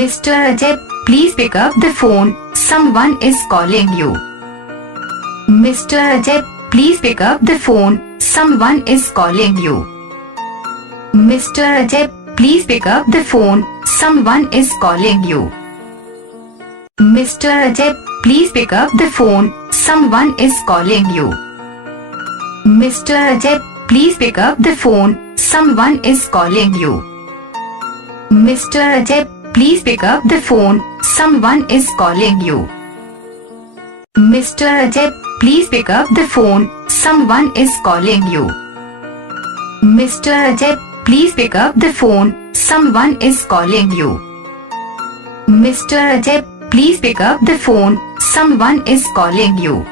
Mr. Ajay, please pick up the phone. Someone is calling you. Mr. Ajay, please pick up the phone. Someone is calling you. Mr. Ajay, please pick up the phone. Someone is calling you. Mr. Ajay, please pick up the phone. Someone is calling you. Mr. Ajay, please pick up the phone. Someone is calling you. Mr. Ajay, please pick up the phone. Someone is calling you. Mr. Ajay, please pick up the phone. Someone is calling you. Mr. Ajay, please pick up the phone. Someone is calling you. Mr. Ajay, please pick up the phone. Someone is calling you.